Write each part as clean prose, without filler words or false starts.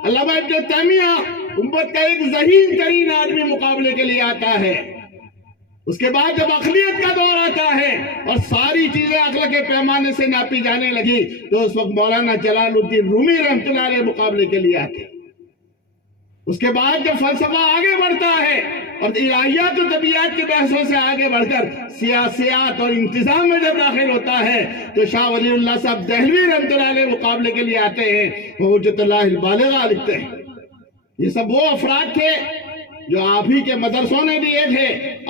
علامہ ابن تیمیہ امت کا ایک ذہین ترین آدمی مقابلے کے لیے آتا ہے. اس کے بعد جب عقلیت کا دور آتا ہے اور ساری چیزیں عقل کے پیمانے سے ناپی جانے لگی تو اس وقت مولانا جلال الدین رومی رحمۃ اللہ علیہ مقابلے کے لیے آتے. اس کے بعد جب فلسفہ آگے بڑھتا ہے اور الہیات و طبیعت کی بحثوں سے آگے بڑھ کر سیاسیات اور انتظام میں جب داخل ہوتا ہے تو شاہ ولی اللہ صاحب دہلوی رحمۃ اللہ علیہ مقابلے کے لیے آتے ہیں. وہ حجت اللہ البالغہ لکھتے ہیں. یہ سب وہ افراد تھے جو آپ ہی کے مدرسوں نے دیے تھے،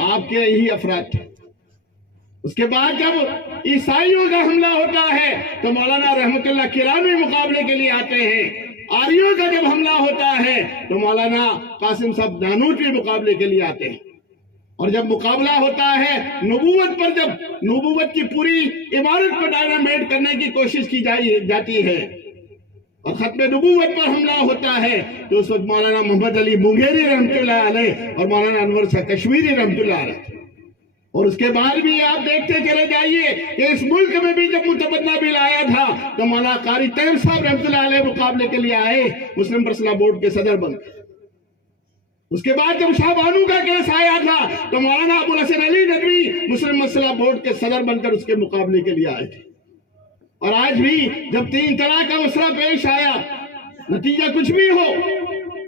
آپ کے ہی افراد تھے. اس کے بعد جب عیسائیوں کا حملہ ہوتا ہے تو مولانا رحمت اللہ کرامی مقابلے کے لیے آتے ہیں. آریوں کا جب حملہ ہوتا ہے تو مولانا قاسم صاحب نانوتوی مقابلے کے لیے آتے ہیں. اور جب مقابلہ ہوتا ہے نبوت پر، جب نبوت کی پوری عمارت کو ڈائنامیٹ کرنے کی کوشش کی جاتی ہے اور ختم نبوت پر حملہ ہوتا ہے تو اس وقت مولانا محمد علی منگیری رحمۃ اللہ علیہ اور مولانا انور شاہ کشمیری رحمۃ اللہ علیہ. اور اس کے بعد بھی آپ دیکھتے چلے جائیے کہ اس ملک میں بھی جب متبنہ بل آیا تھا تو مولانا قاری طیب صاحب رحمۃ اللہ علیہ مقابلے کے لیے آئے، مسلم پرسنل بورڈ کے صدر بن گئے. اس کے بعد جب شاہ بانو کا کیس آیا تھا تو مولانا ابو الحسن علی ندوی مسلم مسئلہ بورڈ کے صدر بن کر اس کے مقابلے کے لیے آئے تھے. اور آج بھی جب 3 طلاق کا مسئلہ پیش آیا، نتیجہ کچھ بھی ہو،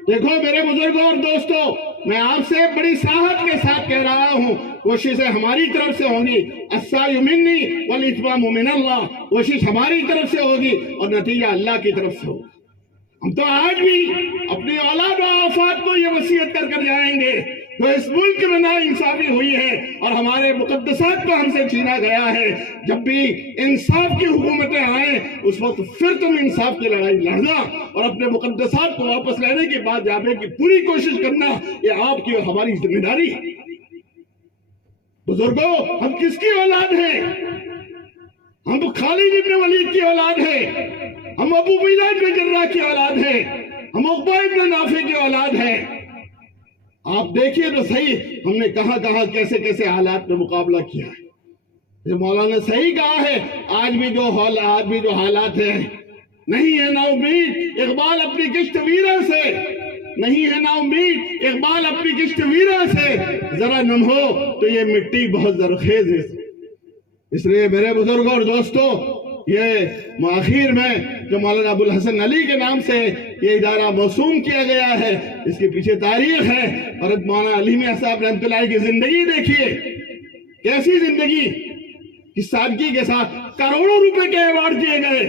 دیکھو میرے بزرگوں اور دوستوں، میں آپ سے بڑی صراحت کے ساتھ کہہ رہا ہوں، کوششیں ہماری طرف سے ہوں گی. السعی منی والاتمام من اللہ، کوشش ہماری طرف سے ہوگی اور نتیجہ اللہ کی طرف سے ہوگا. ہم تو آج بھی اپنی اولاد و آفات کو یہ وصیت کر کر جائیں گے تو اس ملک میں ناانصافی ہوئی ہے اور ہمارے مقدسات کو ہم سے چھینا گیا ہے. جب بھی انصاف کی حکومتیں آئیں اس وقت پھر تم انصاف کی لڑائی لڑنا اور اپنے مقدسات کو واپس لینے کی بات جانے کی پوری کوشش کرنا، یہ آپ کی اور ہماری ذمہ داری ہے. بزرگوں، ہم کس کی اولاد ہیں؟ ہم خالد ابن ولید کی اولاد ہیں، ہم ابو بیلال بن جراح کی اولاد ہیں، ہم عقبہ ابن نافع کی اولاد ہیں. آپ دیکھیے تو صحیح ہم نے کہاں کہاں کیسے کیسے حالات میں مقابلہ کیا ہے. یہ مولانا نے صحیح کہا ہے، آج بھی جو حالات ہیں، نہیں ہے نا امید اقبال اپنی کشت ویرہ سے، نہیں ہے نا امید اقبال اپنی کشت ویرہ سے، ذرا نم ہو تو یہ مٹی بہت زرخیز ہے. اس لیے میرے بزرگوں اور دوستوں، یہ مآخر میں جو مولانا ابو الحسن علی کے نام سے یہ ادارہ موسوم کیا گیا ہے، اس کے پیچھے تاریخ ہے. اور مولانا علی میاں صاحب رحمۃ اللہ کی زندگی دیکھیے، کیسی زندگی، کی سادگی کے ساتھ کروڑوں روپے کے ایوارڈ دیے گئے،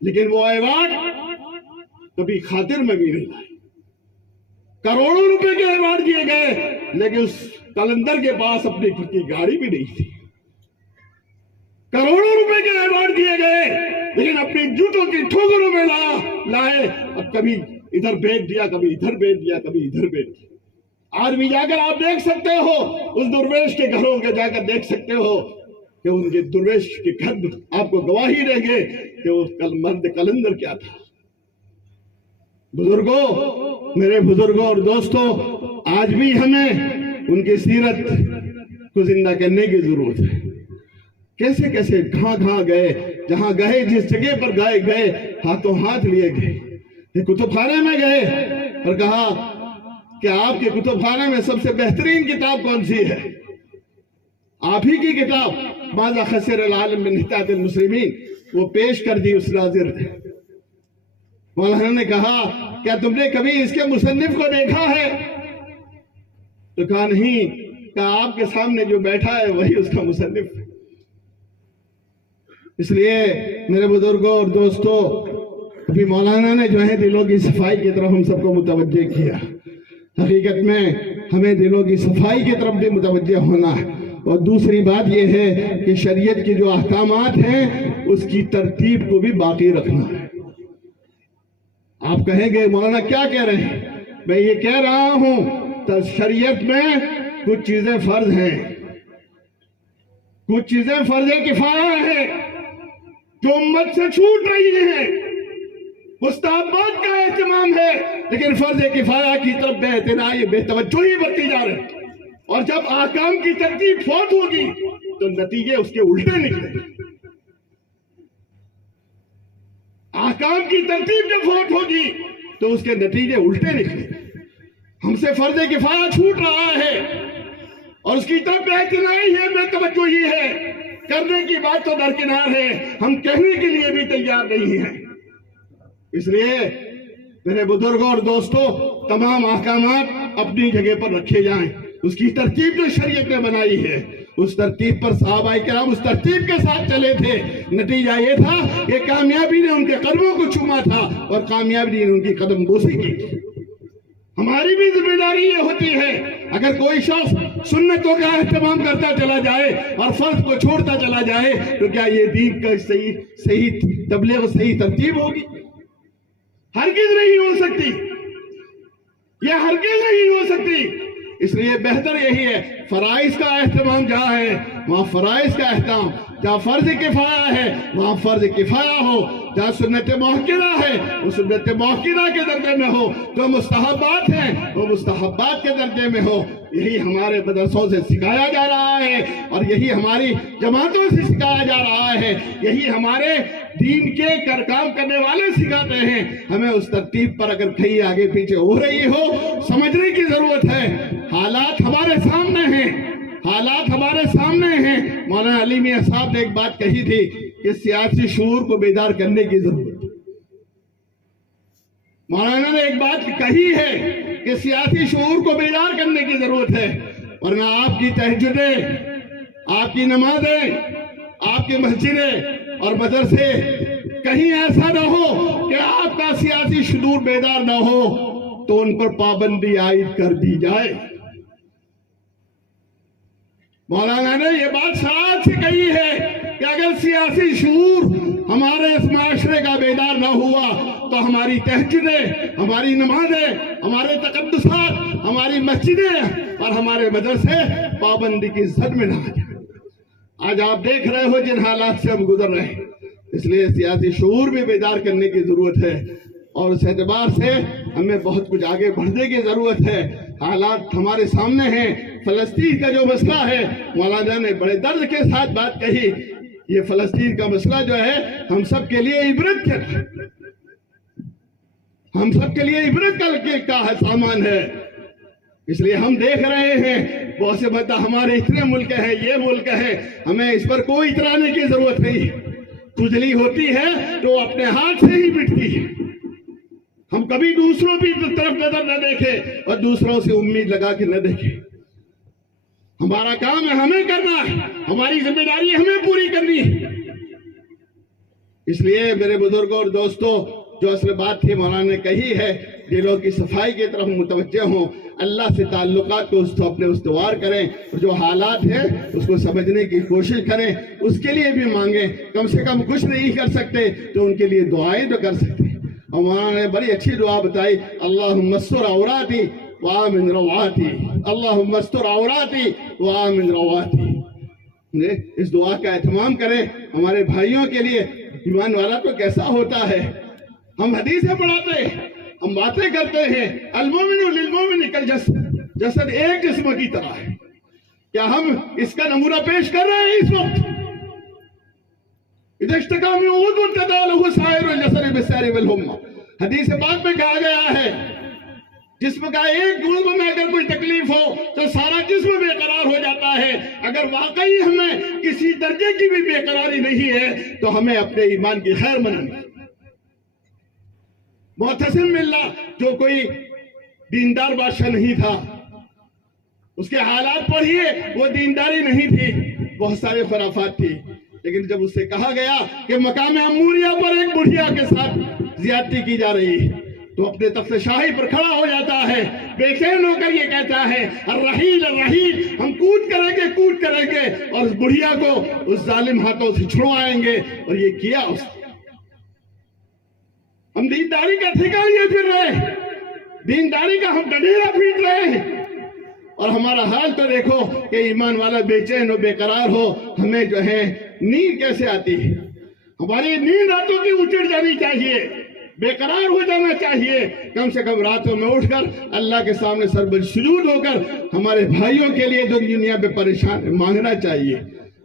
لیکن وہ ایوارڈ کبھی خاطر میں بھی نہیں آئے. کروڑوں روپے کے ایوارڈ دیے گئے لیکن اس قلندر کے پاس اپنی خود کی گاڑی بھی نہیں تھی. کروڑوں روپے کے ایوارڈ دیے گئے لیکن اپنی جوتوں کی ٹھوکروں میں لائے، اب کبھی ادھر بیچ دیا، کبھی ادھر بیچ دیا، کبھی ادھر بیچ دیا. آج بھی جا کر آپ دیکھ سکتے ہو اس درویش کے گھروں کے، جا کر دیکھ سکتے ہو کہ ان کے درویش کے گھر آپ کو گواہی دیں گے کہ وہ مرد قلندر کیا تھا. بزرگوں، میرے بزرگوں اور دوستوں، آج بھی ہمیں ان کی سیرت کو زندہ کرنے کی ضرورت ہے. کیسے کیسے کہاں گئے، جہاں گئے جس جگہ پر گئے ہاتھوں ہاتھ لیے گئے. کتب خانے میں گئے اور کہا کہ آپ کے کتب خانے میں سب سے بہترین کتاب کون سی ہے؟ آپ ہی کی کتاب ماذا خسر العالم من ہدایت المسلمین، وہ پیش کر دی اس ناظر نے. مولانا نے کہا کیا تم نے کبھی اس کے مصنف کو دیکھا ہے؟ تو کہا نہیں. کہا آپ کے سامنے جو بیٹھا ہے وہی اس کا مصنف ہے. اس لیے میرے بزرگوں اور دوستوں، ابھی مولانا نے جو ہے دلوں کی صفائی کی طرف ہم سب کو متوجہ کیا. حقیقت میں ہمیں دلوں کی صفائی کی طرف بھی متوجہ ہونا ہے. اور دوسری بات یہ ہے کہ شریعت کی جو احکامات ہیں اس کی ترتیب کو بھی باقی رکھنا ہے. آپ کہیں گے مولانا کیا کہہ رہے ہیں؟ میں یہ کہہ رہا ہوں شریعت میں کچھ چیزیں فرض ہیں، کچھ چیزیں فرض کفایہ ہیں جو امت سے چھوٹ رہی ہیں. مستحبات کا اہتمام ہے لیکن فرض کفایہ کی طرف بے اعتنائی، بے توجہی برتی جا رہے ہیں. اور جب احکام کی ترتیب فوت ہوگی تو نتیجے اس کے الٹے نکلیں گے. احکام کی ترتیب جب فوت ہوگی تو اس کے نتیجے الٹے نکلے. ہم سے فرض کفایہ چھوٹ رہا ہے اور اس کی طرف بے اعتنائی ہے، بے توجہی ہے. کرنے کی بات تو درکنار ہے، ہم کہنے کے لیے بھی تیار نہیں ہیں. اس لیے میرے بزرگوں اور دوستوں، تمام احکامات اپنی جگہ پر رکھے جائیں. اس کی ترتیب جو شریعت نے بنائی ہے اس ترتیب پر صحابہ کرام اس ترتیب کے ساتھ چلے تھے. نتیجہ یہ تھا کہ کامیابی نے ان کے قدموں کو چوما تھا اور کامیابی نے ان کی قدم بوسی کی. ہماری بھی ذمہ داری یہ ہوتی ہے، اگر کوئی شخص سنتوں کا اہتمام کرتا چلا جائے اور فرض کو چھوڑتا چلا جائے تو کیا یہ دین کا صحیح تبلیغ صحیح ترتیب ہوگی؟ ہرگز نہیں ہو سکتی، یہ ہرگز نہیں ہو سکتی. اس لیے بہتر یہی ہے فرائض کا اہتمام جہاں ہے وہاں فرائض کا اہتمام، جہاں فرض کفایہ ہے وہاں فرض کفایہ ہو، جہاں سنت موقرہ ہے وہ سنت موقرہ کے درجے میں ہو، جو مستحبات ہیں وہ مستحبات کے درجے میں ہو. یہی ہمارے مدرسوں سے سکھایا جا رہا ہے اور یہی ہماری جماعتوں سے سکھایا جا رہا ہے، یہی ہمارے دین کے کام کرنے والے سکھاتے ہیں. ہمیں اس ترتیب پر اگر کہیں آگے پیچھے ہو رہی ہو سمجھنے کی ضرورت ہے. حالات ہمارے سامنے ہیں، حالات ہمارے سامنے ہیں. مولانا علی میاں صاحب نے ایک بات کہی تھی کہ سیاسی شعور کو بیدار کرنے کی ضرورت ہے. مولانا نے ایک بات کہی ہے کہ سیاسی شعور کو بیدار کرنے کی ضرورت ہے، ورنہ آپ کی تہجدیں، آپ کی نمازیں، آپ کی مسجدیں اور مدرسے کہیں ایسا نہ ہو کہ آپ کا سیاسی شعور بیدار نہ ہو تو ان پر پابندی عائد کر دی جائے. مولانا نے یہ بات صراحت سے کہی ہے کہ اگر سیاسی شعور ہمارے اس معاشرے کا بیدار نہ ہوا تو ہماری تہجدیں، ہماری نمازیں، ہمارے تقدسات، ہماری مسجدیں اور ہمارے مدرسے پابندی کی زد میں نہ آ جائیں. آج آپ دیکھ رہے ہو جن حالات سے ہم گزر رہے ہیں، اس لیے سیاسی شعور بھی بیدار کرنے کی ضرورت ہے اور اس اعتبار سے ہمیں بہت کچھ آگے بڑھنے کی ضرورت ہے. حالات ہمارے سامنے ہیں. فلسطین کا جو مسئلہ ہے مولانا نے بڑے درد کے ساتھ بات کہی. یہ فلسطین کا مسئلہ جو ہے ہم سب کے لیے عبرت کا، ہم سب کے لیے عبرت کا سامان ہے. اس لیے ہم دیکھ رہے ہیں بہت سے بتا ہمارے اتنے ملک ہیں، یہ ملک ہے، ہمیں اس پر کوئی اترانے کی ضرورت نہیں. کھجلی ہوتی ہے تو اپنے ہاتھ سے ہی مٹتی ہے. ہم کبھی دوسروں کی طرف نظر نہ دیکھیں اور دوسروں سے امید لگا کے نہ دیکھیں. ہمارا کام ہے ہمیں کرنا ہے، ہماری ذمہ داری ہمیں پوری کرنی ہے. اس لیے میرے بزرگوں اور دوستوں، جو اصل بات تھی مولانا نے کہی ہے، دلوں کی صفائی کی طرف متوجہ ہوں، اللہ سے تعلقات کو اپنے استوار کریں، جو حالات ہیں اس کو سمجھنے کی کوشش کریں، اس کے لیے بھی مانگیں. کم سے کم کچھ نہیں کر سکتے تو ان کے لیے دعائیں تو کر سکتے ہیں. اور مولانا نے بڑی اچھی دعا بتائی، اللہم استر عوراتی وآمن رواتی، اللہم استر عوراتی وآمن رواتی. اس دعا کا اہتمام کریں ہمارے بھائیوں کے لیے. ایمان والا تو کیسا ہوتا ہے، ہم حدیثیں پڑھاتے ہیں، ہم باتیں کرتے ہیں، المومن للمومن کالجسد، جسد ایک جسم کی طرح ہے. کیا ہم اس کا نمونہ پیش کر رہے ہیں اس وقت؟ اذا اشتكى من عضو تداعى له سائر الجسد بالسهر والحمى. حدیث پاک میں کہا گیا ہے جسم کا ایک عضو میں اگر کوئی تکلیف ہو تو سارا جسم بے قرار ہو جاتا ہے. اگر واقعی ہمیں کسی درجے کی بھی بے قراری نہیں ہے تو ہمیں اپنے ایمان کی خیر منانی. معتصم باللہ جو کوئی دیندار بادشاہ نہیں تھا، اس کے حالات پڑھیے، وہ دینداری نہیں تھی، بہت سارے خرافات تھی. لیکن جب اس سے کہا گیا کہ مقام اموریہ پر ایک بڑھیا کے ساتھ زیادتی کی جا رہی ہے تو اپنے تخت شاہی پر کھڑا ہو جاتا ہے، بے چین ہو کر یہ کہتا ہے الرحیل الرحیل، ہم کود کریں گے اور اس بڑھیا کو اس ظالم ہاتھوں سے چھڑوائیں گے. اور یہ کیا اس نے. ہم دینداری کا ٹھیکہ لیے پھر رہے ہیں، دینداری کا ہم ڈڈیرا پیٹ رہے ہیں، اور ہمارا حال تو دیکھو کہ ایمان والا بے چین ہو، بے قرار ہو. ہمیں جو ہے نیند کیسے آتی ہے؟ ہماری نیند راتوں کی اچڑ جانی چاہیے، بے قرار ہو جانا چاہیے. کم سے کم راتوں میں اٹھ کر اللہ کے سامنے سربسجود ہو کر ہمارے بھائیوں کے لیے جو دنیا میں پریشان مانگنا چاہیے.